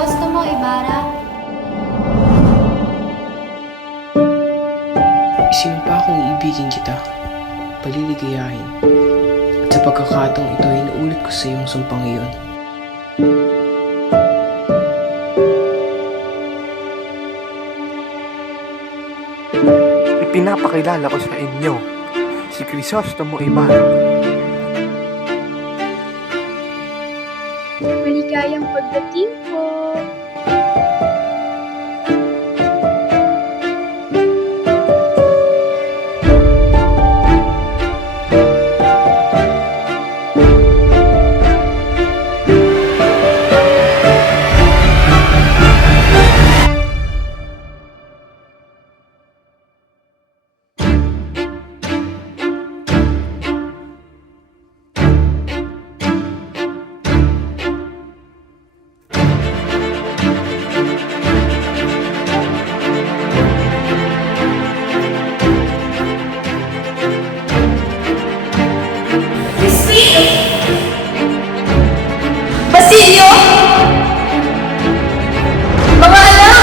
Crisostomo Ibarra. Isinumpa kong iibigin kita, paliligayahin. At sa pagkakataong ito, inuulit ko sa iyong sumpang iyon. Ipinapakilala ko sa inyo si Crisostomo Ibarra. Maligayang pagdating po. Basilio! Mga anak!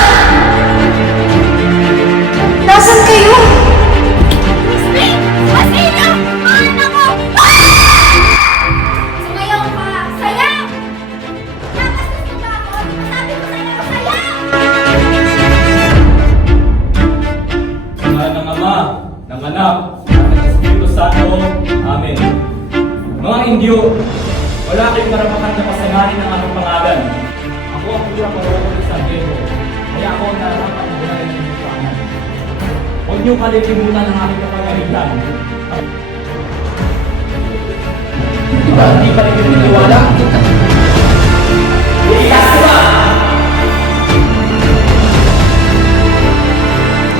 Nasaan kayo? Basilio! Mga anak ko! Sumayaw ka! Sayaw! Nakasas mo ba ako? Masabi ko sayaw! Sayaw! Sa ngalan ng Ama, ng Anak, at ng Espiritu Santo. Amen. Mga Indyo, wala kayong karapatan na pasanganin ang aking pangalan. Ako ang pura paroko ng San Diego, kaya ako ang narapat na buhayin ng inyong pangalan. Huwag niyong kalilimutan ang aking kapangyarihan. Hindi pa rin pininiwala. Ikas ba?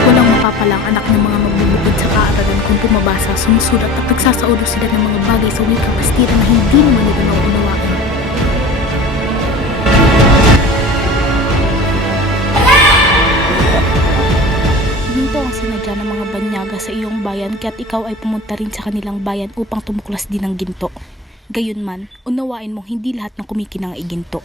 Walang mapapalang anak ng mga magbubukod sa kaaralan kung pumabasa, sumusulat at nagsasaulo sila ng mga bagay sa wikang kastira na hindi naman nila nauunawaan. Ginto ang sinadya ng mga banyaga sa iyong bayan kaya't ikaw ay pumunta rin sa kanilang bayan upang tumuklas din ng ginto. Gayunman, unawain mong hindi lahat ng kumikinang ay ginto.